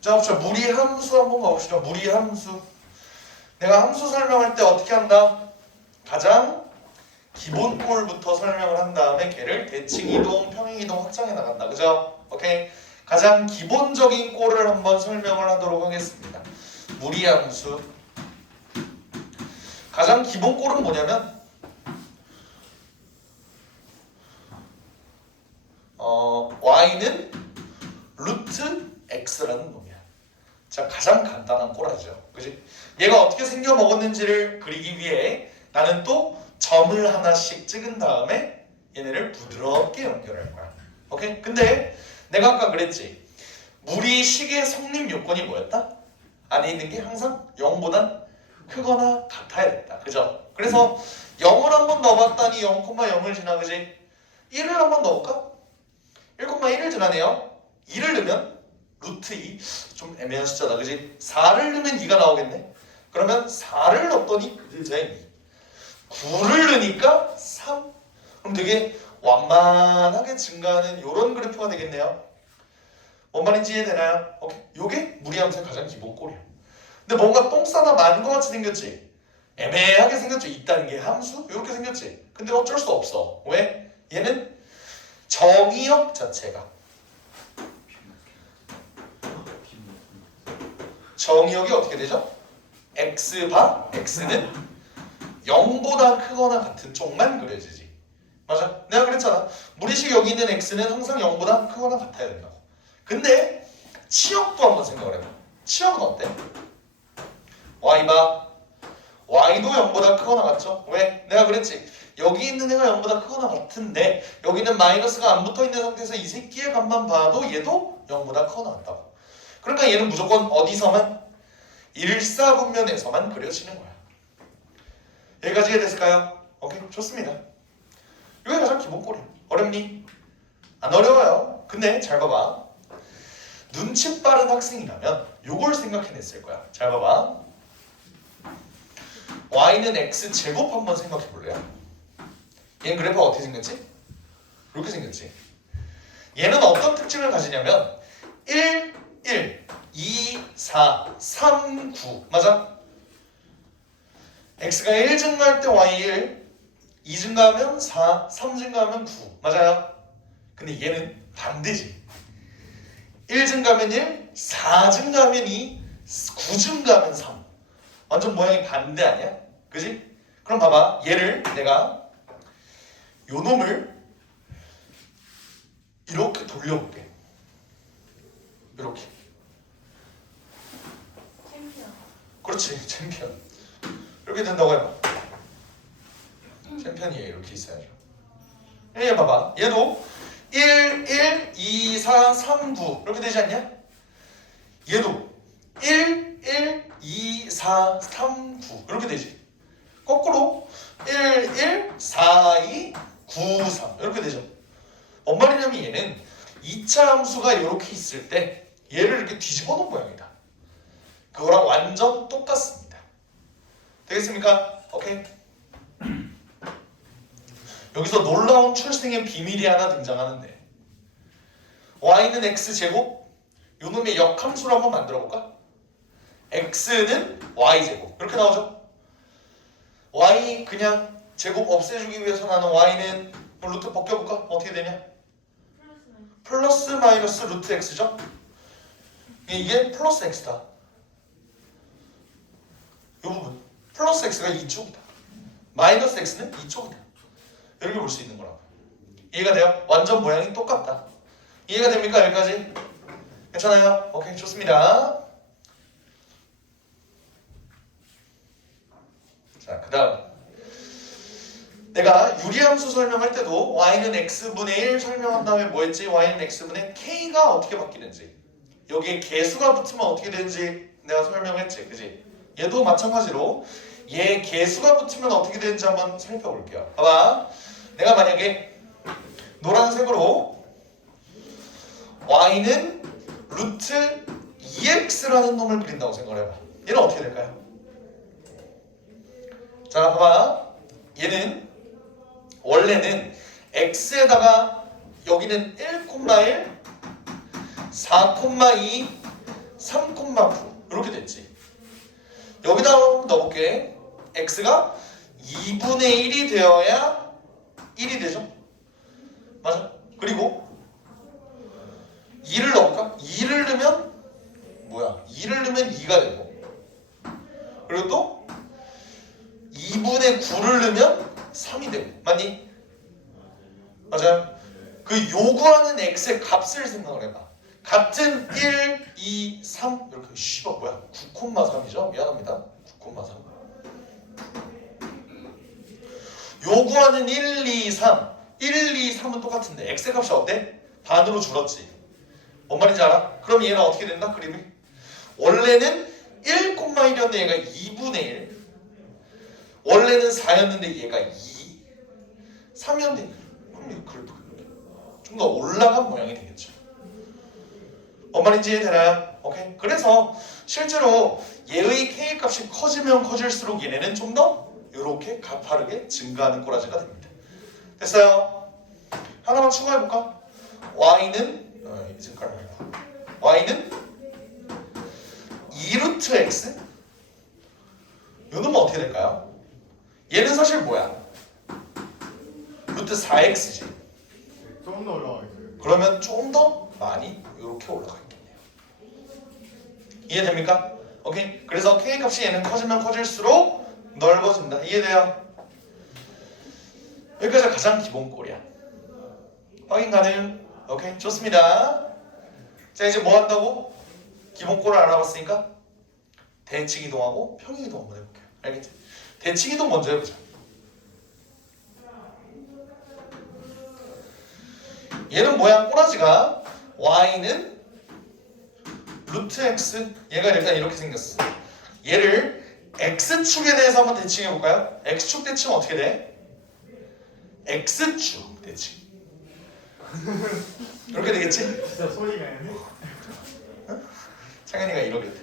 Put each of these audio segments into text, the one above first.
자, 봅시다. 무리함수 한번 가봅시다. 무리함수. 내가 함수 설명할 때 어떻게 한다? 가장 기본 꼴부터 설명을 한 다음에 걔를 대칭 이동, 평행 이동 확장해 나간다. 그죠? 오케이. 가장 기본적인 꼴을 한번 설명을 하도록 하겠습니다. 무리함수. 가장 기본 꼴은 뭐냐면 y는 루트 x라는 놈이야. 자, 가장 간단한 꼴이죠. 그지? 얘가 어떻게 생겨 먹었는지를 그리기 위해 나는 또 점을 하나씩 찍은 다음에 얘네를 부드럽게 연결할 거야. 오케이? 근데 내가 아까 그랬지. 무리식의 성립 요건이 뭐였다? 안에 있는 게 항상 0보단 크거나 같아야 됐다. 그죠? 그래서 0을 한번 넣어봤더니 0,0을 지나. 그지? 1을 한번 넣어볼까? 1,1을 지나네요. 2를 넣으면 루트 2. 좀 애매한 숫자다. 그지? 4를 넣으면 2가 나오겠네. 그러면 4를 넣었더니 그대자의 2. 9를 넣으니까 3. 그럼 되게 완만하게 증가하는 이런 그래프가 되겠네요. 뭔 말인지 이해되나요? 오케이. 요게 무리함수의 가장 기본 꼴이야. 근데 뭔가 똥 싸다 많은 것 같이 생겼지? 애매하게 생겼죠. 있다는 게 함수? 이렇게 생겼지? 근데 어쩔 수 없어. 왜? 얘는 정의역 자체가 정의역이 어떻게 되죠? x바 x는 0보다 크거나 같은 쪽만 그려지지. 맞아? 내가 그랬잖아. 무리식 여기 있는 x는 항상 0보다 크거나 같아야 된다고. 근데 치역도 한번 생각을 해봐. 치역은 어때? y바 y도 0보다 크거나 같죠? 왜? 내가 그랬지. 여기 있는 애가 0보다 크거나 같은데 여기는 마이너스가 안 붙어있는 상태에서 이 새끼의 값만 봐도 얘도 0보다 크거나 같다고. 그러니까 얘는 무조건 어디서만? 일사분면에서만 그려지는 거야. 여기까지 이해됐을까요? 오케이, 좋습니다. 이게 가장 기본 꼴이야. 어렵니? 안 어려워요. 근데 잘 봐봐. 눈치 빠른 학생이라면 요걸 생각해냈을 거야. 잘 봐봐. y는 x 제곱 한번 생각해 볼래요? 얘는 그래프가 어떻게 생겼지? 이렇게 생겼지. 얘는 어떤 특징을 가지냐면 1, 1, 2, 4, 3, 9 맞아? x가 1 증가할 때 y 1, 2 증가하면 4, 3 증가하면 9 맞아요? 근데 얘는 반대지. 1 증가하면 1, 4 증가하면 2, 9 증가하면 3 완전 모양이 반대 아니야? 그지? 그럼 봐봐. 얘를 내가 요 놈을 이렇게 돌려볼게. 이렇게. 챔피언. 그렇지. 챔피언. 이렇게 된다고 해봐. 챔피언이 이렇게 있어야죠. 얘 봐봐. 얘도 1, 1, 2, 4, 3, 9 이렇게 되지 않냐? 얘도 1, 1, 2, 4, 3, 9 이렇게 되지. 거꾸로 1, 1, 4, 2, 9, 3 이렇게 되죠. 뭔 말이냐면 얘는 2차 함수가 이렇게 있을 때 얘를 이렇게 뒤집어 놓은 모양이다. 그거랑 완전 똑같습니다. 되겠습니까? 오케이. 여기서 놀라운 출생의 비밀이 하나 등장하는데 y는 x제곱 요 놈의 역함수를 한번 만들어 볼까? x는 y제곱 이렇게 나오죠? y 그냥 제곱 없애주기 위해서 나는 y는 루트 벗겨볼까? 어떻게 되냐? 플러스 마이너스 루트 x죠? 이게 플러스 x다. 요 부분 플러스 x가 이쪽이다. 마이너스 x는 이쪽이다. 이렇게 볼 수 있는 거라고. 이해가 돼요? 완전 모양이 똑같다. 이해가 됩니까? 여기까지? 괜찮아요? 오케이, 좋습니다. 자, 그 다음 내가 유리함수 설명할 때도 y는 x분의 1 설명한 다음에 뭐 했지? y는 x분의 k가 어떻게 바뀌는지 여기에 개수가 붙으면 어떻게 되는지 내가 설명했지. 그지? 얘도 마찬가지로 얘 개수가 붙으면 어떻게 되는지 한번 살펴볼게요. 봐봐. 내가 만약에 노란색으로 y는 루트 2x라는 놈을 그린다고 생각을 해봐. 얘는 어떻게 될까요? 자, 봐봐. 얘는 원래는 x에다가 여기는 1,1, 4,2, 3,9 이렇게 됐지. 여기다 한번 넣어볼게. x가 2분의 1이 되어야 1이 되죠. 맞아. 그리고 2를 넣을까? 2를 넣으면 뭐야? 2를 넣으면 2가 되고, 그리고 또 2분의 9를 넣으면 3이 되고. 맞니? 맞아요. 그 요구하는 x의 값을 생각을 해봐. 같은 1, 2, 3 이렇게. 씨발 뭐야? 9,3이죠? 미안합니다. 9,3. 요구하는 1, 2, 3 1, 2, 3은 똑같은데 x의 값이 어때? 반으로 줄었지. 뭔 말인지 알아? 그럼 얘는 어떻게 된다? 그림이 원래는 1,1이었는데 얘가 2분의 1, 원래는 4였는데 얘가 2, 3이었는데 그럼 이 그래프 좀 더 올라간 모양이 되겠죠. 뭔 말인지 이해되나요? 오케이. 그래서 실제로 얘의 k 값이 커지면 커질수록 얘네는 좀 더 이렇게 가파르게 증가하는 꼬라지가 됩니다. 됐어요? 하나만 추가해볼까? y는 이 색깔로 해봐. y는 2루트 x? 이놈은 어떻게 될까요? 얘는 사실 뭐야? 루트 4x지. 조금 더 올라가 있어요. 그러면 좀 더 많이 이렇게 올라가 있겠네요. 이해됩니까? 오케이. 그래서 k 값이 얘는 커지면 커질수록 넓어진다. 이해돼요? 여기까지가 가장 기본 꼴이야. 확인 가능? 오케이. 좋습니다. 자, 이제 뭐 한다고? 기본 꼴을 알아봤으니까 대칭 이동하고 평행 이동 한번 해볼게요. 알겠지? 대칭 이동 먼저 해보자. 얘는 뭐야? 꼬라지가 y는 루트 x, 얘가 일단 이렇게 생겼어. 얘를 x축에 대해서 한번 대칭해 볼까요? x축 대칭은 어떻게 돼? x축 대칭 이렇게 되겠지? 진짜 소리가 있네. 창현이가 이러게 돼.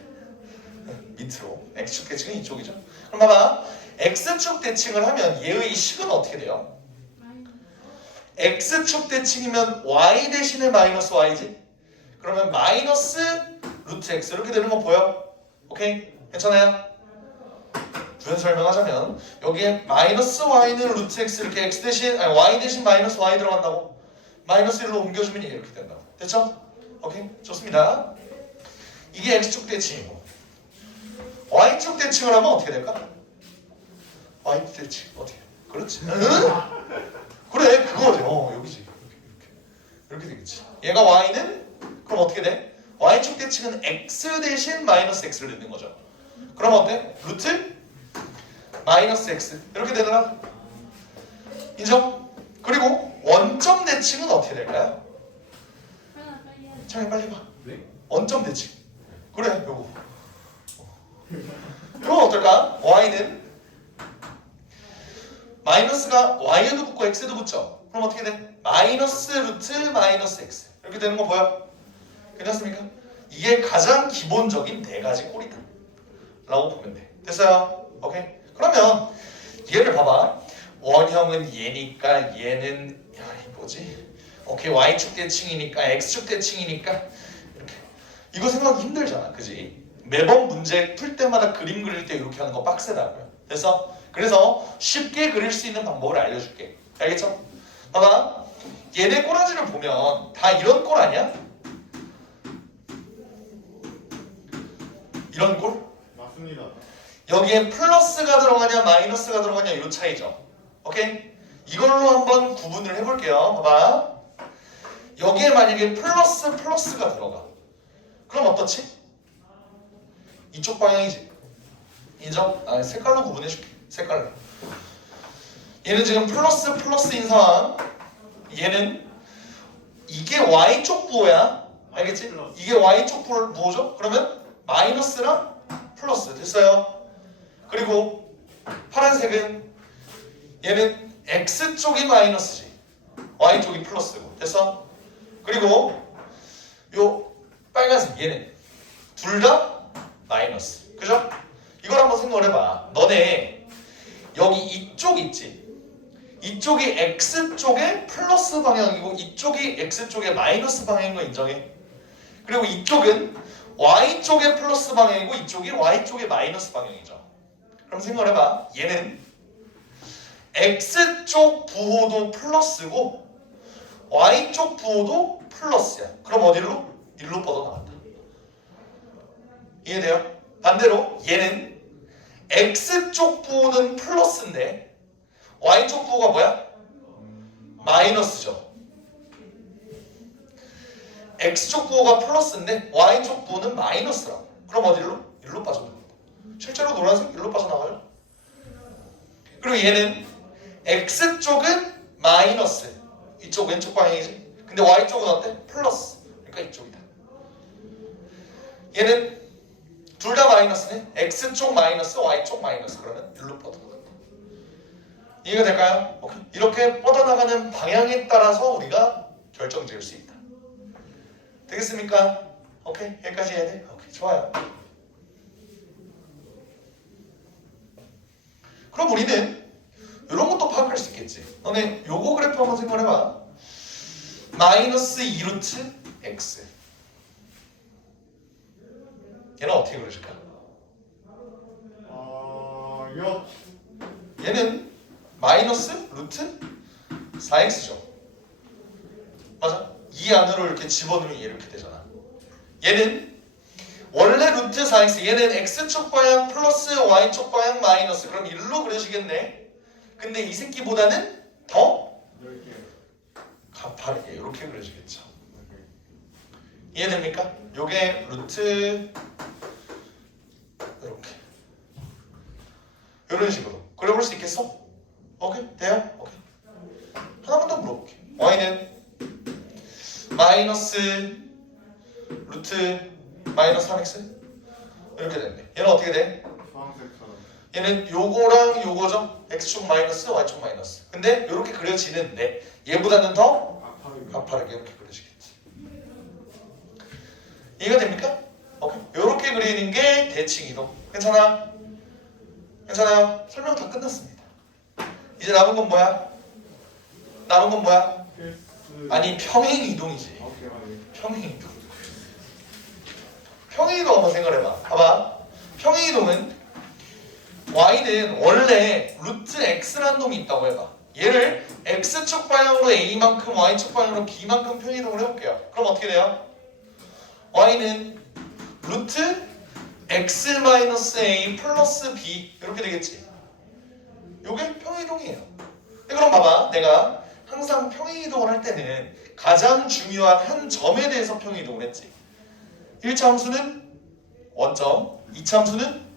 밑으로 x축 대칭은 이쪽이죠. 그럼 봐봐, x축 대칭을 하면 얘의 식은 어떻게 돼요? x축 대칭이면 y 대신에 마이너스 y지? 그러면 마이너스 루트 x 이렇게 되는 거 보여? 오케이? 괜찮아요? 부연 설명하자면 여기에 마이너스 y는 루트 x 이렇게 x 대신 아니 y 대신 마이너스 y 들어간다고? 마이너스 1로 옮겨주면 이렇게 된다고. 됐죠? 오케이? 좋습니다. 이게 x축 대칭이고 y축 대칭을 하면 어떻게 될까? y축 대칭 어떻게? 그렇지? 응? 그래 그거죠. 여기지. 이렇게 되겠지. 얘가 y는 그럼 어떻게 돼? y축 대칭은 x 대신 마이너스 x를 넣는 거죠. 그럼 어때? 루트 마이너스 x 이렇게 되더라. 인정? 그리고 원점 대칭은 어떻게 될까요? 창이 빨리 봐. 네? 원점 대칭. 그래 요거. 이건 어떨까? y는 마이너스가 y에도 붙고 x에도 붙죠. 그럼 어떻게 돼? 마이너스 루트 마이너스 x 이렇게 되는 거 보여? 괜찮습니까? 이게 가장 기본적인 네 가지 꼴이다 라고 보면 돼. 됐어요? 오케이? 그러면 얘를 봐봐. 원형은 얘니까 얘는 뭐지? 오케이, y축 대칭이니까 x축 대칭이니까 이렇게. 이거 생각하기 힘들잖아, 그지? 매번 문제 풀 때마다 그림 그릴 때 이렇게 하는 거 빡세다고요. 그래서 쉽게 그릴 수 있는 방법을 알려줄게. 알겠죠? 봐봐, 얘네 꼬라지를 보면 다 이런 꼴 아니야? 이런 꼴? 맞습니다. 여기에 플러스가 들어가냐 마이너스가 들어가냐 이 차이죠. 오케이? 이걸로 한번 구분을 해볼게요. 봐봐, 여기에 만약에 플러스가 들어가, 그럼 어떻지? 이쪽 방향이지. 인정? 색깔로 구분해줄게. 색깔로. 얘는 지금 플러스인 상황. 얘는 이게 y쪽 부호야. 알겠지? 이게 y쪽 부호죠? 그러면 마이너스랑 플러스 됐어요. 그리고 파란색은 얘는 x쪽이 마이너스지, y쪽이 플러스고. 됐어? 그리고 요 빨간색 얘는 둘 다 마이너스. 그죠? 이걸 한번 생각을 해봐. 너네 여기 이쪽 있지? 이쪽이 x쪽의 플러스 방향이고 이쪽이 x쪽의 마이너스 방향인 거 인정해? 그리고 이쪽은 y쪽의 플러스 방향이고 이쪽이 y쪽의 마이너스 방향이죠. 그럼 생각을 해봐. 얘는 x쪽 부호도 플러스고 y쪽 부호도 플러스야. 그럼 어디로? 일로 뻗어나간다. 이해돼요? 반대로 얘는 x쪽 부호는 플러스인데 y쪽 부호가 뭐야? 마이너스죠. x쪽 부호가 플러스인데 y쪽 부호는 마이너스라고. 그럼 어디로? 일로 빠져나간다. 실제로 노란색 일로 빠져나가요. 그리고 얘는 x쪽은 마이너스, 이쪽 왼쪽 방향이지. 근데 y쪽은 어때? 플러스. 그러니까 이쪽이다. 얘는 둘 다 마이너스네. x쪽 마이너스, y쪽 마이너스. 그러면 일로 뻗어나간다. 이해가 될까요? 오케이. 이렇게 뻗어나가는 방향에 따라서 우리가 결정 지을 수 있다. 되겠습니까? 오케이. 여기까지 해야 돼? 오케이. 좋아요. 그럼 우리는 이런 것도 파악할 수 있겠지. 너네 요거 그래프 한번 생각해봐. 마이너스 2루트 x. 얘는 어떻게 그려질까? 요. 얘는 마이너스 루트 4x죠. 맞아? 이 안으로 이렇게 집어넣으면 얘 이렇게 되잖아. 얘는 원래 루트 4x, 얘는 x축 방향 플러스 y축 방향 마이너스. 그럼 일로 그려지겠네. 근데 이 새끼보다는 더 이렇게. 가파르게 이렇게 그려지겠죠. 이해됩니까? 요게 루트 이렇게 이런 식으로 그려볼 수 있겠어? 오케이? 돼요? 오케이. 하나만 더 물어볼게. y는 마이너스 루트 마이너스 3x 이렇게 됐네. 얘는 어떻게 돼? 주황색처럼. 얘는 요거랑 요거죠? x축 마이너스 y축 마이너스. 근데 이렇게 그려지는데 얘보다는 더 가파르게. 가파르게 이렇게 그려지겠지. 이해가 됩니까? 오케이. 이렇게 그리는 게 대칭 이동. 괜찮아? 괜찮아요? 설명 다 끝났습니다. 이제 남은 건 뭐야? 남은 건 뭐야? 필수. 아니 평행 이동이지. 오케이. 평행 이동. 평행 이동 한번 생각해봐. 봐봐. 평행 이동은 y는 원래 루트 x라는 놈이 있다고 해봐. 얘를 x축 방향으로 a만큼 y축 방향으로 b만큼 평행 이동을 해볼게요. 그럼 어떻게 돼요? y는 루트 x 마이너스 a 플러스 b 이렇게 되겠지. 요게 평행이동이에요. 그럼 봐봐. 내가 항상 평행이동을 할 때는 가장 중요한 한 점에 대해서 평행이동을 했지. 1차 함수는 원점, 2차 함수는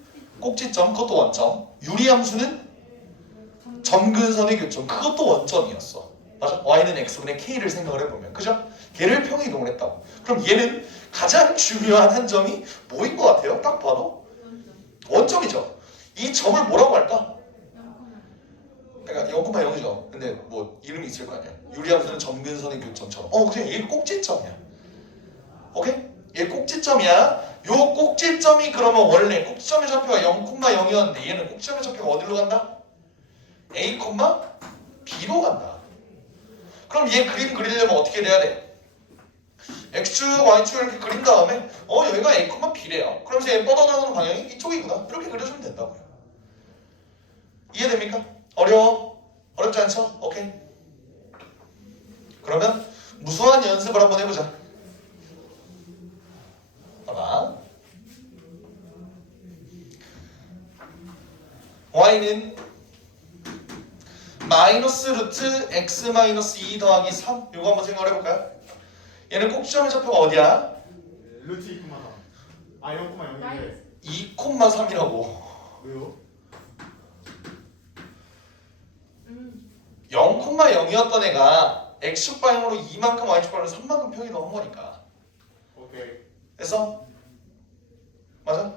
꼭지점, 그것도 원점. 유리함수는 점근선의 교점, 그것도 원점이었어. 맞아? y는 x분의 k를 생각을 해보면, 그죠? 걔를 평행이동을 했다고. 그럼 얘는 가장 중요한 한 점이 뭐인 것 같아요? 딱 봐도 원점이죠. 이 점을 뭐라고 할까? 그러니까 0,0이죠. 근데 뭐 이름이 있을 거 아니야. 유리함수는 점근선의 교점처럼. 그냥 얘 꼭지점이야. 오케이? 얘 꼭지점이야. 요 꼭지점이 그러면 원래 꼭지점의 좌표가 0,0이었는데 얘는 꼭지점의 좌표가 어디로 간다? A, B로 간다. 그럼 얘 그림 그리려면 어떻게 돼야 돼? X축, Y축 이렇게 그린 다음에 여기가 A, B래요. 그러면서 얘 뻗어나가는 방향이 이쪽이구나. 이렇게 그려주면 된다고요. 이해됩니까? 어려워? 어렵지 않죠? 오케이. 그러면 무수한 연습을 한번 해보자. 봐봐. y는 마이너스 루트 x 마이너스 2 더하기 3 이거 한번 생각을 해볼까요? 얘는 꼭지점의 좌표가 어디야? 루트 2,3. 0,0인데. 2,3이라고. 왜요? 0,0이었던 애가 x축 방향으로 2만큼 y축 방향으로 3만큼 평이동 한 거니까. 오케이. 됐어? 맞아?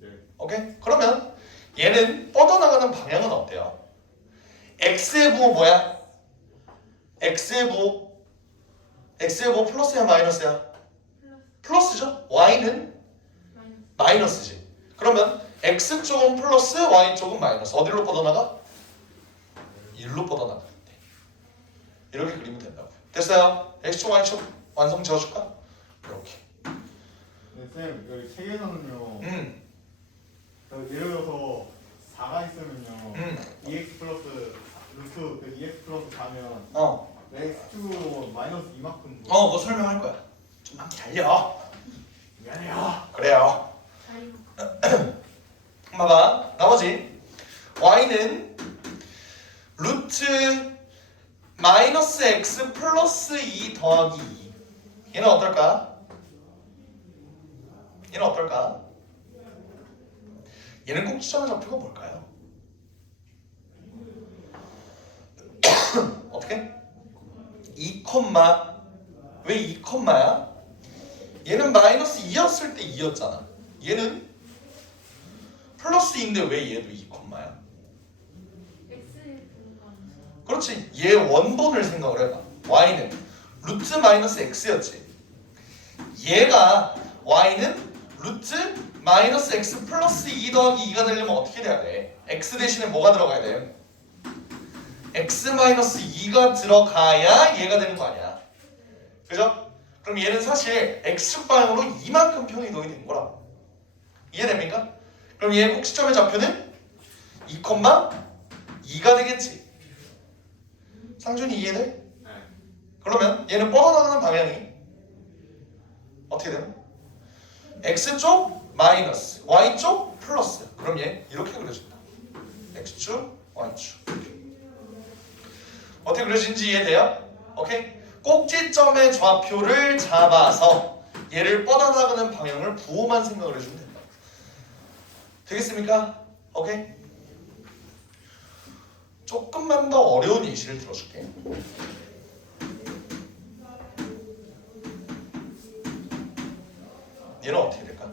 네. 오케이? 그러면 얘는 뻗어나가는 방향은 어때요? x의 부호 뭐야? x의 부호 플러스야 마이너스야? 플러스죠? y는 마이너스지. 그러면 x쪽은 플러스 y쪽은 마이너스. 어디로 뻗어나가? 1로 뻗어나가는데 이렇게 그리면 된다고요. 됐어요? x축 y축 완성 지어줄까? 이렇게. 쌤 여기 책에서는요. 음. 예를 들어서 4가 있으면요. EX 플러스 루트 그 EX 플러스 4면 x축으로 마이너스 2만큼. 그거 설명할 거야. 좀만 기다려. 미안해요. 그래요. 봐봐. 나머지 y는 루트 마이너스 x 플러스 2 더하기 2. 얘는 어떨까? 얘는 어떨까? 얘는 꼭지점의 좌표가 뭘까요? 어떻게? 2, 왜 2콤마야? 얘는 마이너스 2였을 때 2였잖아. 얘는 플러스 2인데 왜 얘도 2콤마야? 그렇지. 얘 원본을 생각을 해봐. y는 루트 마이너스 x였지. 얘가 y는 루트 마이너스 x 플러스 2 더하기 2가 되려면 어떻게 돼야 돼? x 대신에 뭐가 들어가야 돼? x 마이너스 2가 들어가야 얘가 되는 거 아니야. 그죠? 그럼 얘는 사실 x축 방향으로 이만큼 편이 이동이 된 거라고. 이해됩니까? 그럼 얘의 꼭지점의 좌표는 2,2가 되겠지. 상준이 이해돼? 네. 그러면 얘는 뻗어나가는 방향이 어떻게 되면? x쪽 마이너스 y쪽 플러스. 그럼 얘 이렇게 그려진다. x축 y축. 어떻게 그려지는지 이해돼요? 오케이? 꼭지점의 좌표를 잡아서 얘를 뻗어나가는 방향을 부호만 생각을 해주면 된다. 되겠습니까? 오케이? 조금만 더 어려운 예시를 들어줄게. 얘는 어떻게 될까?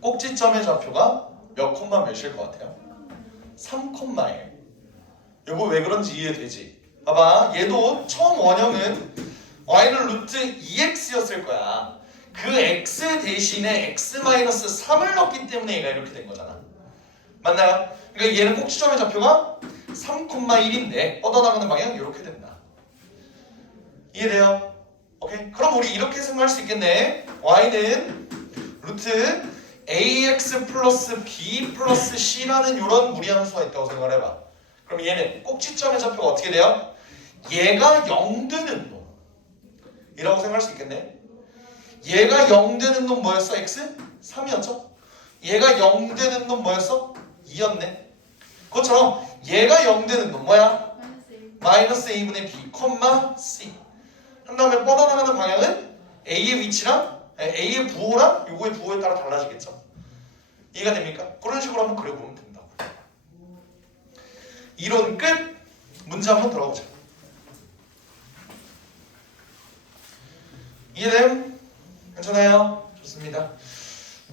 꼭지점의 좌표가 몇 콤마 몇일 것 같아요? 3,1. 이거 왜 그런지 이해되지? 봐봐, 얘도 처음 원형은 y는 루트 2x였을 거야. 그 x 대신에 x-3을 넣기 때문에 얘가 이렇게 된 거잖아. 맞나요? 그러니까 얘는 꼭지점의 좌표가 3,1인데 뻗어나가는 방향 이렇게 된다. 이해돼요? 오케이? 그럼 우리 이렇게 생각할 수 있겠네. y는 루트 ax 플러스 b 플러스 c라는 이런 무리함수가 있다고 생각을 해봐. 그럼 얘는 꼭지점의 좌표가 어떻게 돼요? 얘가 0 되는 놈이라고 생각할 수 있겠네. 얘가 0 되는 놈 뭐였어? x? 3이었죠? 얘가 0 되는 놈 뭐였어? 2였네. 그것처럼 얘가 0 되는 놈 뭐야? 마이너스 a분의 b, c. 한 다음에 뻗어나가는 방향은 a의 위치랑 a의 부호랑 요거의 부호에 따라 달라지겠죠. 이해가 됩니까? 그런 식으로 한번 그려보면 된다고. 이론 끝. 문제 한번 들어보자. 이해됨? 괜찮아요? 좋습니다.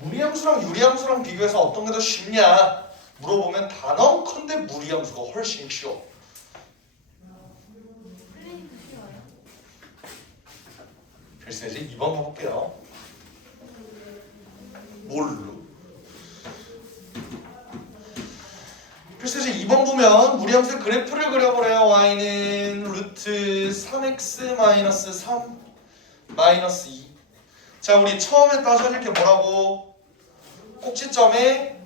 무리함수랑 유리함수랑 비교해서 어떤 게 더 쉽냐 물어보면 단언컨대 무리함수가 훨씬 쉬워. 글쎄지 2번 가볼게요. 뭘로? 글쎄지 2번 보면 무리함수의 그래프를 그려보래요. y는 루트 3x 마이너스 3 마이너스 2. 자, 우리 처음에 따져줄 게 뭐라고? 꼭지점의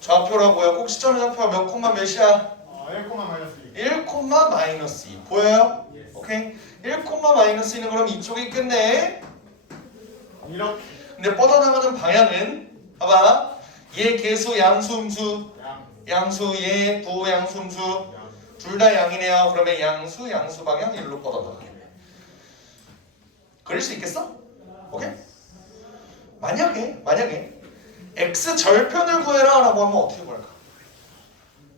좌표라고요. 꼭지점의 좌표가 몇 콤마 몇이야? 1, 마이너스 2. 1 콤마 마이너스 2. 보여요? Yes. 오케이. 1 콤마 마이너스 2는 그럼 이쪽에 있겠네. 이렇게. 근데 뻗어나가는 방향은 봐봐. 얘 개수 양수 음수. 양수 얘 부호 양수 음수. 둘 다 양이네요. 그러면 양수 방향 일로 뻗어나가게. 그릴 수 있겠어? 오케이? 만약에 x 절편을 구해라 라고 하면 어떻게 구할까?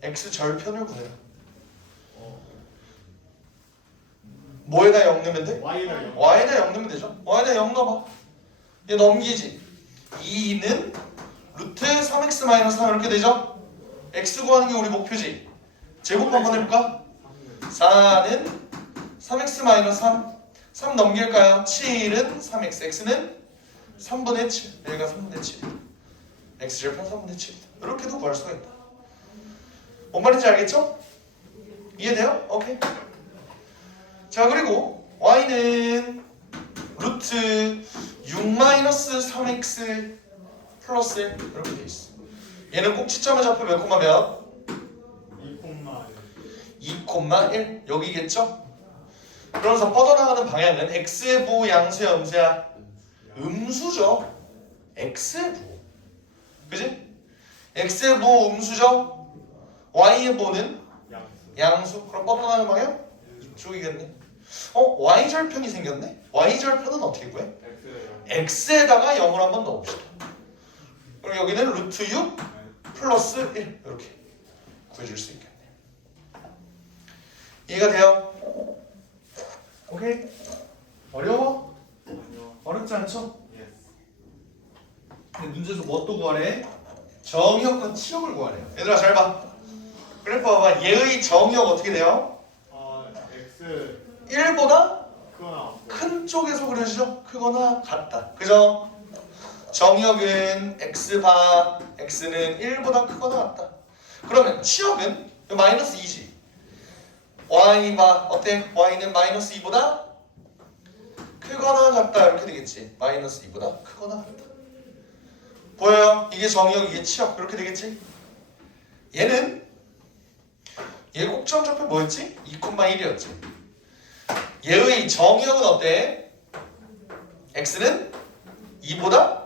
x 절편을 구해라. 뭐에다 0 넣으면 돼? y에다 0. y에다 0 넣으면 되죠. y에다 0 넣어봐. 얘 넘기지. 2는 루트 3x-3 이렇게 되죠. x 구하는 게 우리 목표지. 제곱 한번 해볼까? 4는 3x-3 3 넘길까요? 7은 3x, x는 3분의 7, 여기가 3분의 7, x절편 3분의 7. 이렇게도 구할 수가 있다. 뭔 말인지 알겠죠? 이해돼요? 오케이. 자, 그리고 y는 루트 루트 6-3x 플러스 1 이렇게 돼 있어. 얘는 꼭지점의 좌표 몇 콤마 몇? 2,1 여기겠죠? 그러면서 뻗어나가는 방향은 x의 부 양수야 음수야? 음수죠. x의 부. 그지? x의 부 음수죠? y의 부는 양수. 그럼 뻗어나가는 방향? 이쪽이겠네. y절편이 생겼네? y절편은 어떻게 구해? x에다가 0을 한번 넣어봅시다. 그럼 여기는 루트 6 플러스 1 이렇게 구해줄 수 있겠네. 이해가 돼요? 오케이? 어려워? 어렵지 않죠? 근데 문제에서 뭣도 구하래? 정의역과 치역을 구하래요. 얘들아 잘 봐. 그래프 봐봐. 얘의 정의역 어떻게 돼요? X 1보다 크거나 큰 쪽에서 그려지죠? 크거나 같다. 그죠? 정의역은 x바 x는 1보다 크거나 같다. 그러면 치역은 마이너스 2지. y바 어때? y는 마이너스 2보다 크거나 같다 이렇게 되겠지. 마이너스 2보다 크거나 같다. 보여요? 이게 정의역 이게 치역 이렇게 되겠지. 얘는 얘 꼭지점 좌표 뭐였지? 2,1이었지. 얘의 정의역은 어때? x는 2보다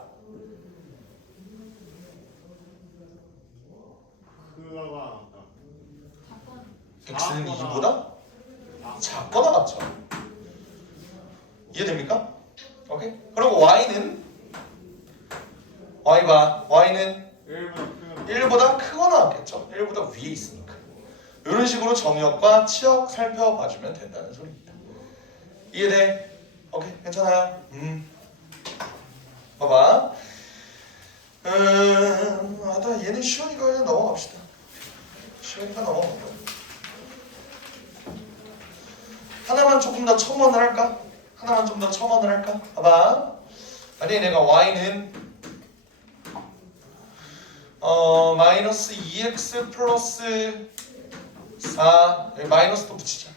크거나 x는 2보다 작거나 같죠. 이해됩니까? 오케이. 그리고 y는 y봐. y는 1보다 크거나 같겠죠. 1보다 위에 있으니까. 이런 식으로 정의역과 치역 살펴봐주면 된다는 소리입니다. 이해돼? 오케이. 괜찮아요? 봐봐. 얘는 시원이가 그냥 넘어갑시다. 시원이가 넘어간다. 하나만 조금 더 첨언을 할까? 하나만 좀 더 첨언을 할까? 봐봐. 만약에 내가 y는 마이너스 2x 플러스 4 여기 마이너스도 붙이자.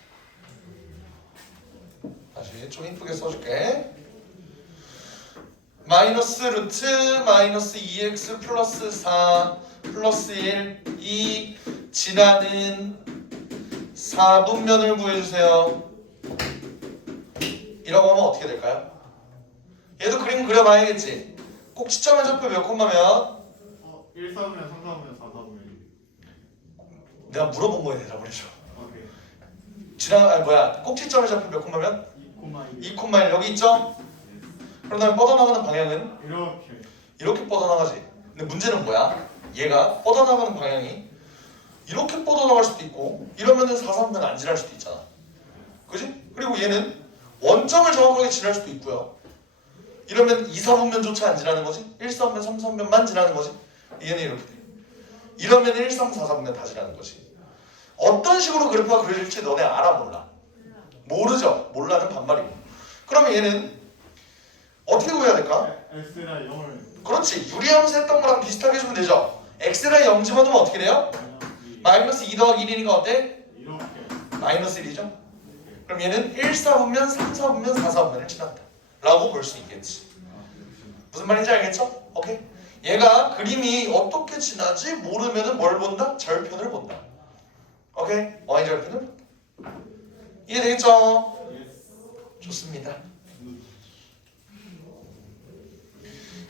다시 좀 이쁘게 써줄게. 마이너스 루트 마이너스 2x 플러스 4 플러스 1 이 지나는 4분면을 구해주세요. 이라고 하면 어떻게 될까요? 얘도 그림 그려봐야겠지. 꼭지점의 좌표 몇 콤마면? 1, 4분면, 3, 4분면, 4, 4분면. 내가 물어본 거에 대답을 해줘. 오케이. 꼭지점의 좌표 몇 콤마면? 2,1. 2,1 여기 있죠? 그런 다음에 뻗어나가는 방향은? 이렇게 뻗어나가지. 근데 문제는 뭐야? 얘가 뻗어나가는 방향이 이렇게 뻗어나갈 수도 있고 이러면은 4, 3면 안 지날 수도 있잖아. 그지? 그리고 얘는 원점을 정확하게 지날 수도 있고요. 이러면 2, 4분면조차 안 지나는 거지. 1, 4분면, 3, 4분면만 지나는 거지. 얘는 이렇게 돼. 이러면 1, 3, 4, 4분면 다 지나는 거지. 어떤 식으로 그래프가 그려질지 너네 알아 몰라? 모르죠. 몰라는 반말이고. 그러면 얘는 어떻게 구해야 될까? X랑 0을 그렇지. 유리함수 했던 거랑 비슷하게 해주면 되죠. x랑 0 집어넣으면 어떻게 돼요? 마이너스 2 더하기 1이니까 어때? 이렇게. 마이너스 1이죠. 그럼 얘는 1, 4분면, 3, 4분면, 4, 4분면을 지난다 라고 볼 수 있겠지. 무슨 말인지 알겠죠? 오케이. 얘가 그림이 어떻게 지나지 모르면은 뭘 본다? 절편을 본다. 오케이? y절편을 본다. 이해되겠죠? 좋습니다.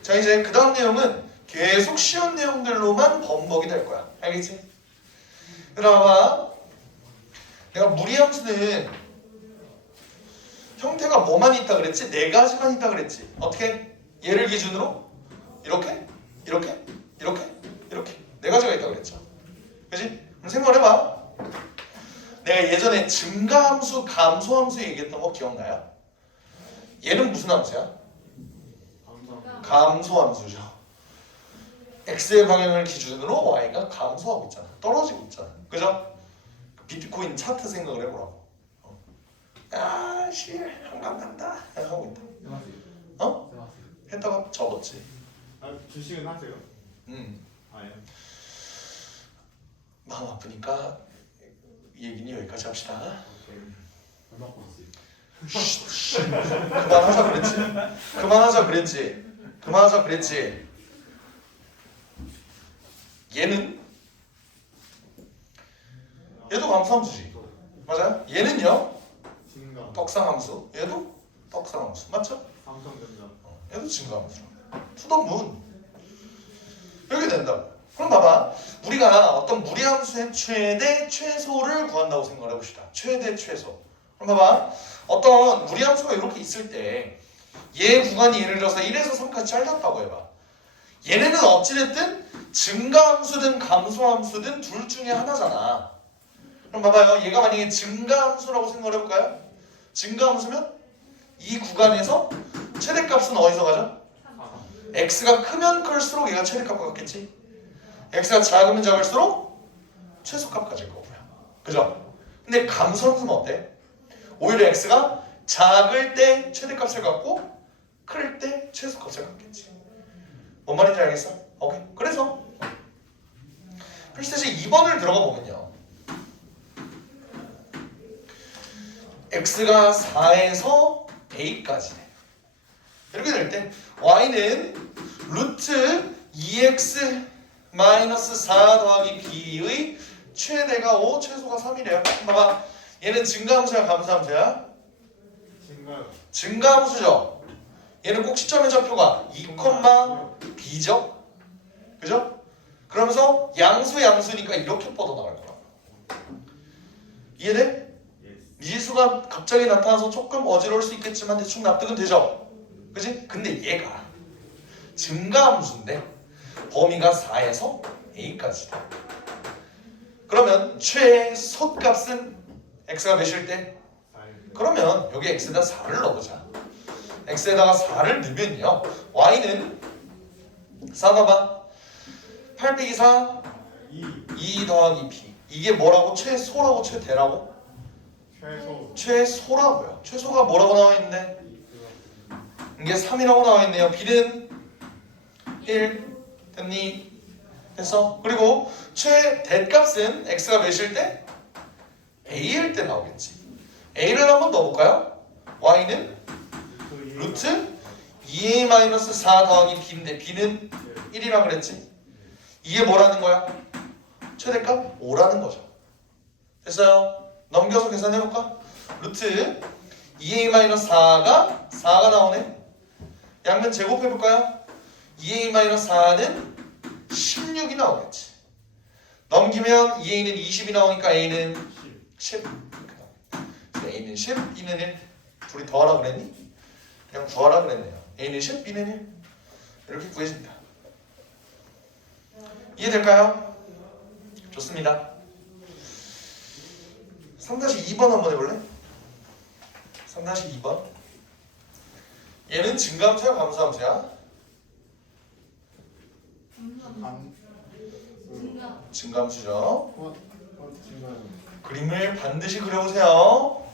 자 이제 그 다음 내용은 계속 쉬운 내용들로만 범벅이 될 거야. 알겠지? 그러나 내가 무리함수는 형태가 뭐만 있다 그랬지? 네 가지만 있다 그랬지. 어떻게? 얘를 기준으로 이렇게, 이렇게, 이렇게, 이렇게 네 가지가 있다 그랬죠. 그렇지? 그럼 생각을 해봐. 내가 예전에 증가함수, 감소함수 얘기했던 거 기억나요? 얘는 무슨 함수야? 감소함수죠. x의 방향을 기준으로 y가 감소하고 있잖아. 떨어지고 있잖아. 그죠? 비트코인 차트 생각을 해보라고. 씨 한강 간다 하고 있다. 했다가 접었지. 주식은 하세요? 예. 마음 아프니까 이 얘기는 여기까지 합시다. 그만하자 그랬지. 그만하자 그랬지. 그만하자 그랬지. 얘는 얘도 감수함수지. 맞아요? 얘는요 증가. 떡상함수. 얘도 떡상함수. 맞죠? 상성된다. 얘도 증가함수. 투더문 이렇게 된다고. 그럼 봐봐. 우리가 어떤 무리함수의 최대 최소를 구한다고 생각을 해봅시다. 최대 최소. 그럼 봐봐. 어떤 무리함수가 이렇게 있을 때 얘 구간이 예를 들어서 1에서 3까지 잘렸다고 해봐. 얘네는 어찌됐든 증가함수든 감소함수든 둘 중에 하나잖아. 그럼 봐봐요. 얘가 만약에 증가함수라고 생각을 해볼까요? 증가함수면 이 구간에서 최대값은 어디서 가죠? x가 크면 클수록 얘가 최대값과 같겠지? x가 작으면 작을수록 최소값 가질 거고요. 그죠? 근데 감소함수는 어때? 오히려 x가 작을 때 최대값을 갖고 클 때 최소값을 갖겠지. 뭔 말인지 알겠어? 오케이. 그래서 필수테스트 2번을 들어가 보면요. x가 4에서 a까지 돼. 이렇게 될 때 y는 루트 2x 마이너스 4 더하기 b의 최대가 5, 최소가 3이래요. 봐봐. 얘는 증가함수야, 감소함수야? 증가. 증가함수죠. 얘는 꼭 시점의 좌표가 2, b죠? 그죠? 그러면서 양수니까 이렇게 뻗어나갈 거야. 이해돼? 미지수가 갑자기 나타나서 조금 어지러울 수 있겠지만 대충 납득은 되죠? 그지? 근데 얘가 증가함수인데 범위가 4에서 a까지 돼. 그러면 최소값은 x가 몇일 때? 그러면 여기 x에다 4를 넣어보자. x에다가 4를 넣으면요 y는 4 넣어봐. 8 빼기 4 2 더하기 b. 이게 뭐라고? 최소라고 최대라고? 최소. 최소라고요. 최소가 뭐라고 나와있는데? 이게 3이라고 나와있네요. b는 1 됐니? 됐어? 그리고 최대값은 x가 몇일 때? a일 때 나오겠지. a를 한번 넣어볼까요? y는 루트 2a-4 더하기 b인데 b는 1이라 그랬지? 이게 뭐라는 거야? 최대값 5라는 거죠. 됐어요? 넘겨서 계산해볼까? 루트 2a-4가 4가 나오네. 양면 제곱해볼까요? 2a-4는 16이 나오겠지. 넘기면 2a는 20이 나오니까 a는 10. a는 10, b는 1. 둘이 더하라 그랬니? 그냥 구하라 그랬네요. a는 10, b는 1. 이렇게 구해집니다. 이해될까요? 좋습니다. 3-2번 한번 해볼래? 3-2번. 얘는 증가함수야, 감소함수야? 증가함수죠. 그림을 반드시 그려보세요.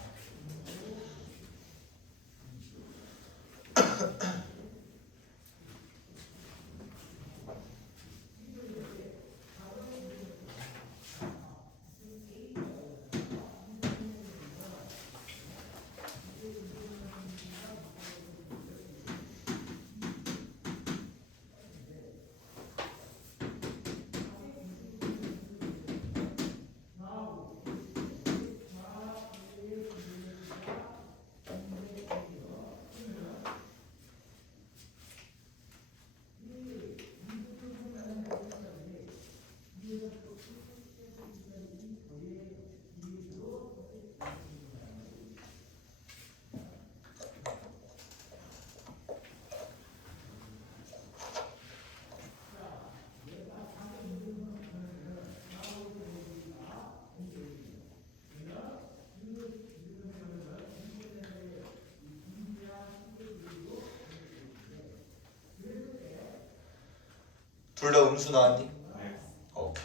둘 다 음수 나왔니? 네. 오케이.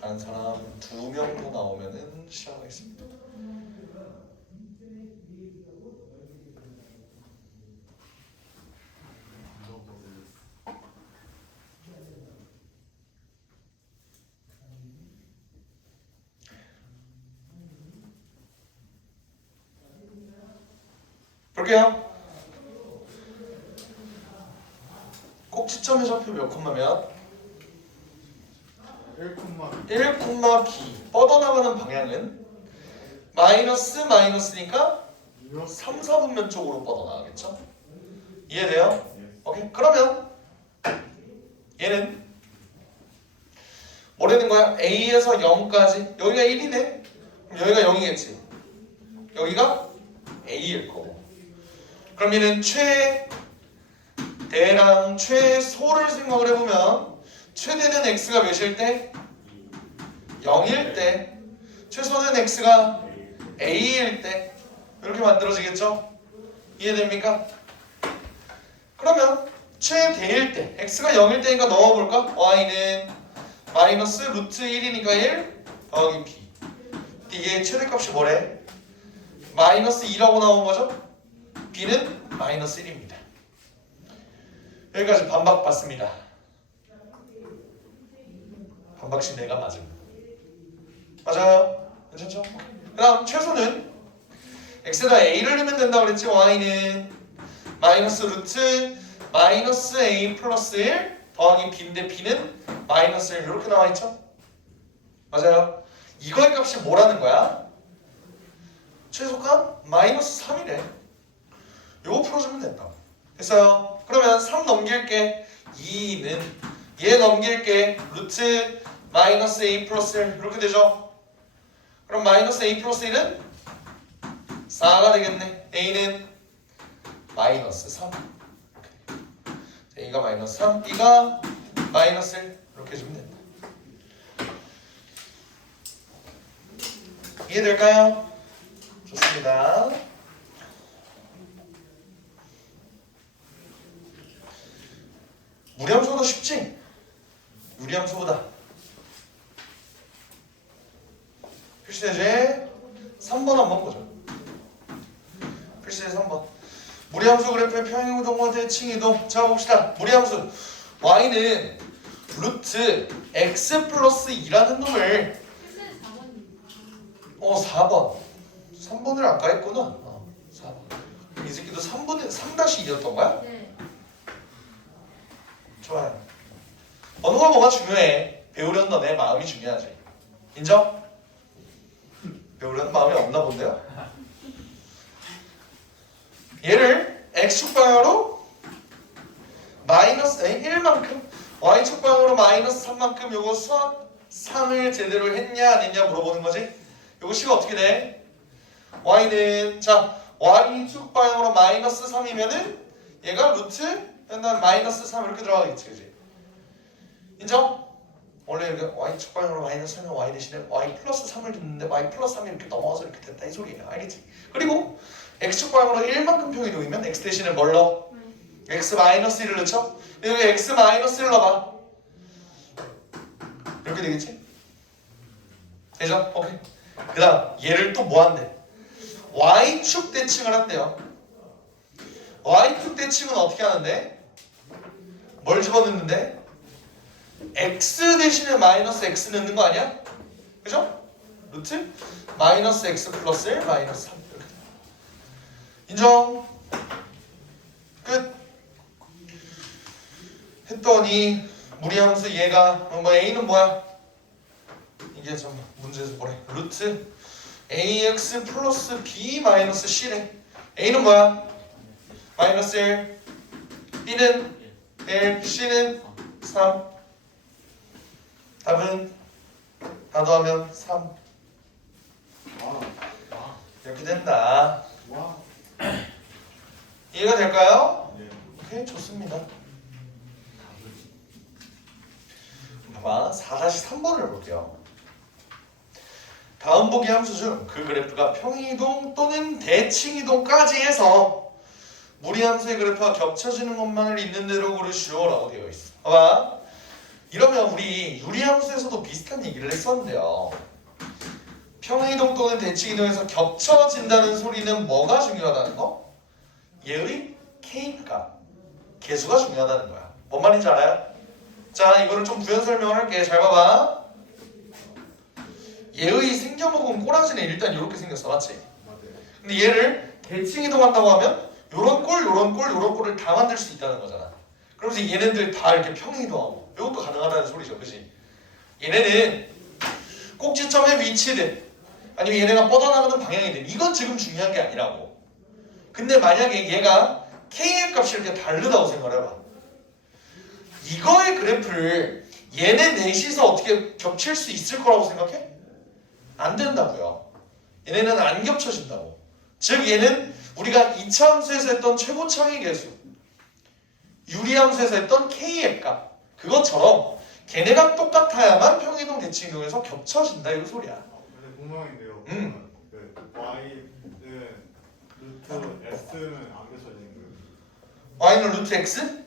다른 사람 2명 더 나오면은 시작하겠습니다. 볼게요. 꼭지점의 좌표 몇 콤마면 1,b 뻗어나가는 방향은 마이너스니까 3, 4분면 쪽으로 뻗어나가겠죠? 이해돼요? 오케이? 그러면 얘는 뭐라는 거야? A에서 0까지 여기가 1이네? 그럼 여기가 0이겠지? 여기가 A일 거고 그럼 얘는 최대랑 최소를 생각을 해보면 최대는 X가 몇일 때? 0일 때 최소는 X가 A일 때 이렇게 만들어지겠죠? 이해됩니까? 그러면 최대일 때 X가 0일 때니까 넣어볼까? Y는 마이너스 루트 1이니까 1 더하기 B 이게 최대값이 뭐래? 마이너스 2라고 나온 거죠? B는 마이너스 1입니다. 여기까지 반박 받습니다. 반박시 내가 맞음. 맞아요? 괜찮죠? 그 다음 최소는 X에다 A를 넣으면 된다고 그랬지? Y는 마이너스 루트 마이너스 A 플러스 1 더하기 B인데 B는 마이너스 1 이렇게 나와있죠? 맞아요? 이거의 값이 뭐라는 거야? 최소값 마이너스 3이래. 요거 풀어주면 된다. 됐어요? 그러면 3 넘길게 2는 얘 넘길게 루트 마이너스 A 플러스 1 이렇게 되죠? 그럼 마이너스 A 플러스 1은 4가 되겠네. A는 마이너스 3 A가 마이너스 3 B가 마이너스 1 이렇게 해주면 된다. 이해될까요? 좋습니다. 무리함수보다 쉽지? 유리함수보다. 필수제제 3번 한번 보자. 필수제제 3번. 무리함수 그래프의 평행이동과 대칭이동. 자 봅시다. 무리함수 y는 루트 x 플러스 2라는 놈을 4번 3번을 아까 했구나. 4번 이 새끼도 3-2였던 거야? 네. 좋아요. 언어가 뭐가 중요해? 배우려는 너네 마음이 중요하지. 인정? 배우려는 마음이 없나 본데요? 얘를 x축 방향으로 마이너스 1만큼 y축 방향으로 마이너스 3만큼 요거 수학 상을 제대로 했냐 안 했냐 물어보는 거지. 요거 식이 어떻게 돼? y는 자 y축 방향으로 마이너스 3이면은 얘가 루트 난 마이너스 3 이렇게 들어가겠지, 그지? 인정? 원래 이렇게 y축 방향으로 마이너스 3은 y 대신에 y 플러스 3을 줬는데 y 플러스 3이 이렇게 넘어가서 이렇게 됐다 이 소리예요, 알겠지? 그리고 x축 방향으로 1만큼 평이동이면 x 대신에 뭘 넣어? x 마이너스 1을 넣죠? 여기 x 마이너스 1을 넣어봐. 이렇게 되겠지? 되죠? 오케이. 그 다음 얘를 또 뭐 한대? y축 대칭을 한대요. y축 대칭은 어떻게 하는데? 뭘 집어넣는데? x 대신에 마이너스 x 넣는 거 아니야? 그죠? 루트 마이너스 x 플러스 1 마이너스 3 이렇게. 인정? 끝. 했더니 무리함수 얘가 뭐 a는 뭐야? 이게 좀 문제에서 뭐래? 루트 ax 플러스 b 마이너스 c래. a는 뭐야? 마이너스 1 b는 1 c는 3 답은 다 더하면 3 이렇게 된다. 이해가 될까요? 네. 오케이, 좋습니다. 봐봐, 4-3번을 볼게요. 다음 보기 함수 중 그 그래프가 평이동 또는 대칭이동까지 해서 무리함수의 그래프가 겹쳐지는 것만을 있는 대로 고르시오 라고 되어 있어. 봐봐, 이러면 우리 유리함수에서도 비슷한 얘기를 했었는데요. 평이동 또는 대칭이동에서 겹쳐진다는 소리는 뭐가 중요하다는 거? 얘의 K값, 개수가 중요하다는 거야. 뭔 말인지 알아요? 자, 이거를 좀 부연 설명을 할게. 잘 봐봐. 얘의 생겨먹은 꼬라지는 일단 이렇게 생겼어, 맞지? 근데 얘를 대칭이동한다고 하면 요런 꼴, 요런 꼴, 요런 꼴을 다 만들 수 있다는 거잖아. 그러면서 얘네들 다 이렇게 평행이동하고 이것도 가능하다는 소리죠. 그치? 얘네는 꼭지점에 위치든 아니면 얘네가 뻗어나가는 방향이든 이건 지금 중요한 게 아니라고. 근데 만약에 얘가 K의 값이 이렇게 다르다고 생각해봐. 이거의 그래프를 얘네 넷이서 어떻게 겹칠 수 있을 거라고 생각해? 안 된다고요. 얘네는 안 겹쳐진다고. 즉 얘는 우리가 2차 함수에서 했던 최고차의 계수, 유리함수에서 했던 K의 값, 그것처럼 걔네가 똑같아야만 평이동 대칭이동에서 겹쳐진다 이 소리야. 근데 궁금한데요. 그 y는 루트 x는 안 겹쳐지는 거예요? y는 루트 x? 네.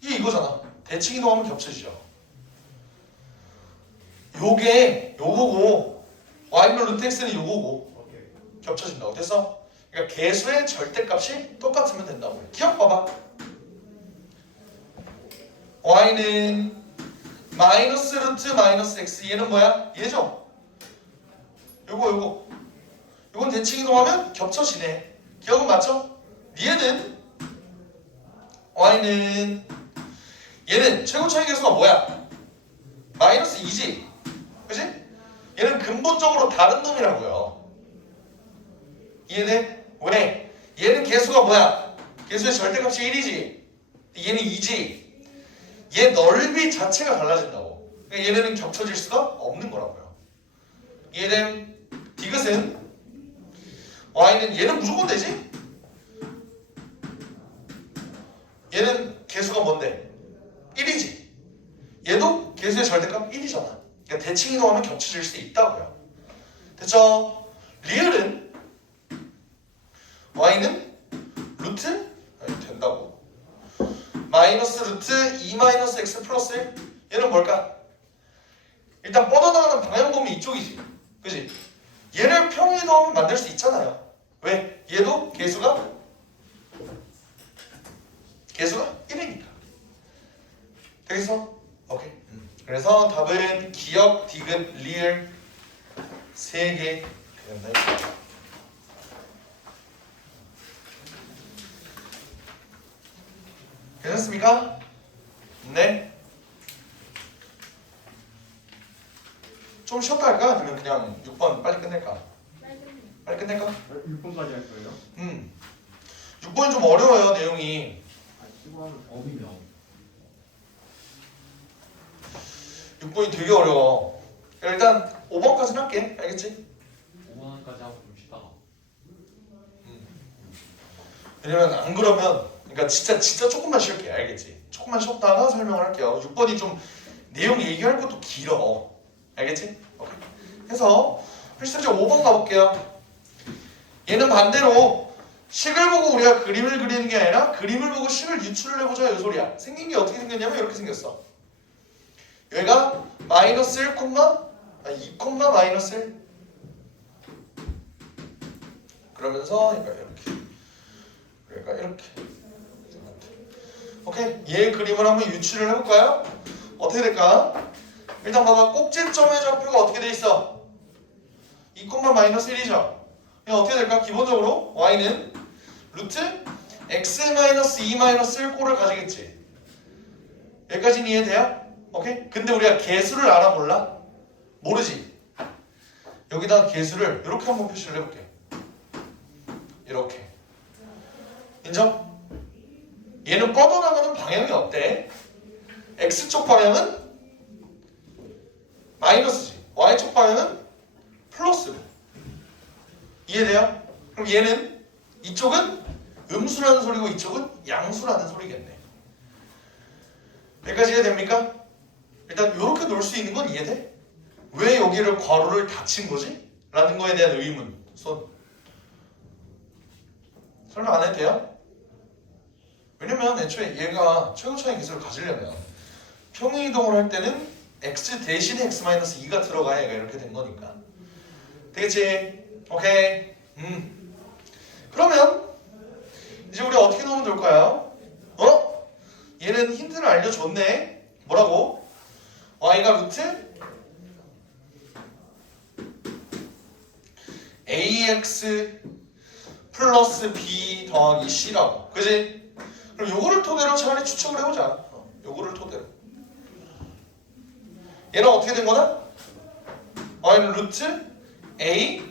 이게 이거잖아. 대칭이동하면 겹쳐지죠. 요게 요거고 y는 루트 x는 요거고 오케이. 겹쳐진다고. 됐어? 그러니까 개수의 절대값이 똑같으면 된다고. 기억 봐봐. y는 마이너스 루트 마이너스 x. 얘는 뭐야? 얘죠? 요건 대칭이동하면 겹쳐지네. 기억은 맞죠? 얘는 y는 얘는 최고 차이 계수가 뭐야? 마이너스 2지. 그치? 얘는 근본적으로 다른 놈이라고요. 이해돼? 왜? 얘는 개수가 뭐야? 개수의 절대값이 1이지. 얘는 2지. 얘 넓이 자체가 달라진다고. 그러니까 얘네는 겹쳐질 수가 없는 거라고요. 얘는 디귿은 y는 얘는 무조건 되지? 얘는 개수가 뭔데? 1이지. 얘도 개수의 절대값 1이잖아. 그러니까 대칭이동하면 겹쳐질 수 있다고요. 됐죠? 리을은 y는 루트 된다고. 마이너스 루트 2 마이너스 x 플러스 1. 얘는 뭘까? 일단 뻗어나가는 방향 보면 이쪽이지. 그지? 얘를 평이동하면 만들 수 있잖아요. 왜? 얘도 개수가 1이니까. 되겠어? 오케이. 그래서 답은 기역, 디귿, 리을 3개 되겠나요? 괜찮습니까? 네. 좀 쉬었다 할까? 아니면 그냥 6번 빨리 끝낼까? 빨리 끝낼까? 6분까지 할 거예요? 6번이 좀 어려워요, 내용이. 10번 범위명. 6번이 되게 어려워. 일단 5번까지는 할게. 알겠지? 5번까지 하고 좀 쉬다가 왜냐면 안 그러면 그러니까 진짜 조금만 쉴게. 알겠지? 조금만 쉬었다가 설명을 할게요. 6번이 좀 내용 얘기할 것도 길어. 알겠지? 오케이. 해서 필수적 5번 가볼게요. 얘는 반대로 식을 보고 우리가 그림을 그리는 게 아니라 그림을 보고 식을 유출을 해보자 이 소리야. 생긴 게 어떻게 생겼냐면 이렇게 생겼어. 여기가 마이너스 1, 2, 마이너스 1. 그러면서 이렇게. 오케이. 얘 그림을 한번 유출을 해볼까요? 어떻게 될까? 일단 봐봐. 꼭지점의 좌표가 어떻게 돼 있어? 2, 마이너스 1이죠. 그럼 어떻게 될까? 기본적으로 y는 루트 x 마이너스 2 마이너스 1 꼴을 가지겠지. 여기까지는 이해돼요? 오케이? 근데 우리가 개수를 알아 몰라? 모르지? 여기다가 개수를 이렇게 한번 표시를 해볼게. 이렇게. 인정? 얘는 뻗어나가는 방향이 어때? x쪽 방향은 마이너스지. y쪽 방향은 플러스고. 이해돼요? 그럼 얘는 이쪽은 음수라는 소리고 이쪽은 양수라는 소리겠네. 여기까지 이해됩니까? 일단 이렇게 놓을 수 있는 건 이해돼? 왜 여기를 괄호를 닫힌 거지? 라는 거에 대한 의문. 손. 설명 안 해도 돼요? 왜냐면 애초에 얘가 최고차의 기술을 가지려면 평행이동을 할 때는 x 대신에 x-2가 들어가야 얘가 이렇게 된 거니까. 되겠지? 오케이. 그러면 이제 우리 어떻게 놓으면 될까요? 얘는 힌트를 알려줬네. 뭐라고? y가 루트 ax 플러스 b 더하기 c라고. 그지? 그럼 요거를 토대로 차라리 추측을 해보자. 요거를 토대로. 얘는 어떻게 된 거다? y는 루트 a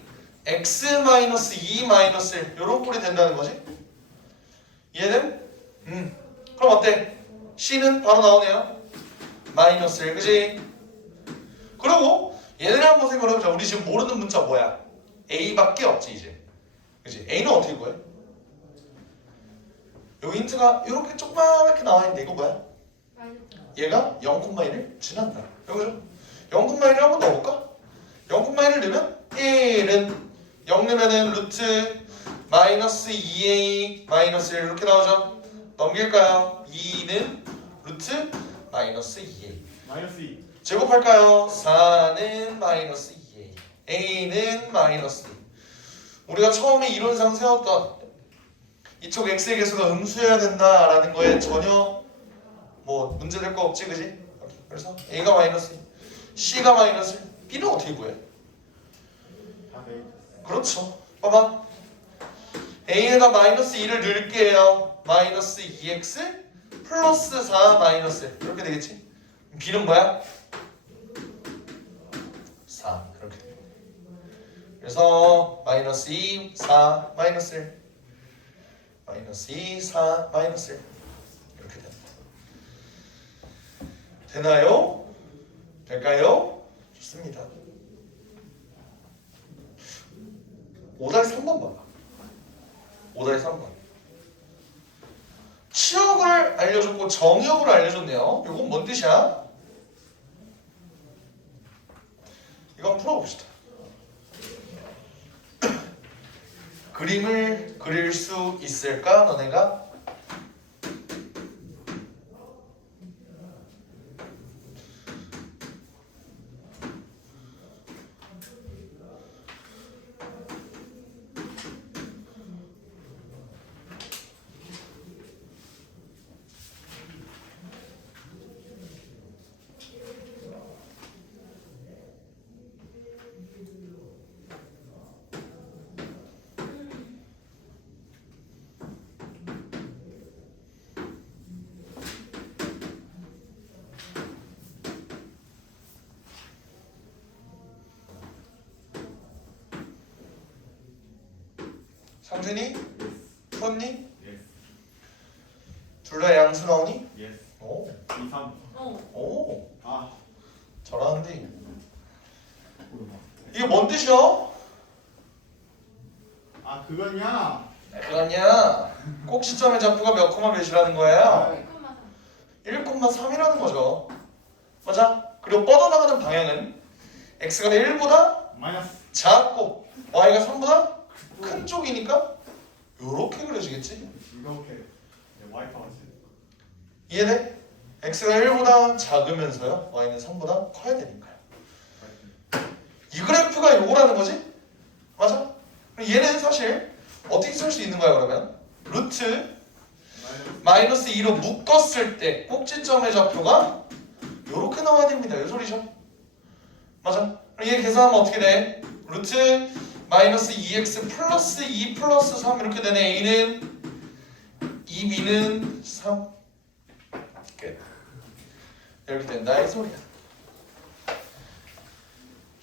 x 마이너스 2 마이너스 1 요런 꼴이 된다는 거지. 얘는 그럼 어때? c는 바로 나오네요. 마이너스 1 그지? 그리고 얘네를 한번 생각해보자. 우리 지금 모르는 문자 뭐야? a밖에 없지 이제. 그지? a는 어떻게 구해? 여기 힌트가 이렇게 조그맣게 나와있는데 이거 뭐야? 얘가 0,1을 지난다. 여기죠? 0,1을 한번 넣어볼까? 0,1을 넣으면 1은 0 넣으면은 루트 마이너스 2a 마이너스 1 이렇게 나오죠? 넘길까요? 2는 루트 마이너스 2a 마이너스 2. 제곱할까요? 4는 마이너스 2a a는 마이너스 2. 우리가 처음에 이론상 세웠던 이쪽 x의 개수가 음수여야 된다라는 거에 전혀 뭐 문제될 거 없지 그지? 그래서 a가 마이너스 2 c가 마이너스 1 b는 어떻게 구해? 다 돼. 그렇죠. 봐봐. a에다 마이너스 2를 넣을게요. 마이너스 2x 플러스 4 마이너스 1 이렇게 되겠지? b는 뭐야? 4 이렇게 돼. 그래서 마이너스 2, 4, 마이너스 1 마이너스 2, 4, 마이너스 1 이렇게 됩니다. 되나요? 될까요? 좋습니다. 5-3번 봐봐. 5-3번. 치역을 알려줬고 정역을 알려줬네요. 이건 뭔 뜻이야? 이건 풀어봅시다. 그림을 그릴 수 있을까 너네가? 상준이? 푸었니? 예스. 둘 다 양수 나오니? 예스. 오, 2, 3. 오, 아. 잘하는데. 이게 뭔 뜻이야? 아 그거냐? 그거냐? 꼭 시점의 좌표가 몇 콤마 몇이라는 거야? 1,3이라는 거죠. 맞아? 그리고 뻗어나가는 방향은 x가 1보다 마이너스. 작고 y가 3보다 큰 쪽이니까 요렇게 그려지겠지? 이렇게. 네, 와이파이 같이. 이해돼? x가 1보다 작으면서요 y는 3보다 커야 되니까요. 이 그래프가 요거라는 거지? 맞아? 그럼 얘는 사실 어떻게 쓸 수 있는 거야 그러면? 루트 마이너스 2로 묶었을 때 꼭지점의 좌표가 요렇게 나와야 됩니다. 요 소리죠? 맞아? 그럼 얘 계산하면 어떻게 돼? 루트 마이너스 2x 플러스 2 플러스 3 이렇게 되네. a는 2b는 3 끝. 이렇게 된다 이 소리야.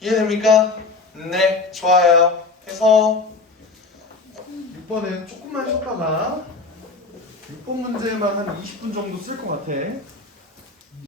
이해됩니까? 네, 좋아요. 그래서 6번은 조금만 쉬었다가 6번 문제만 한 20분 정도 쓸 것 같아.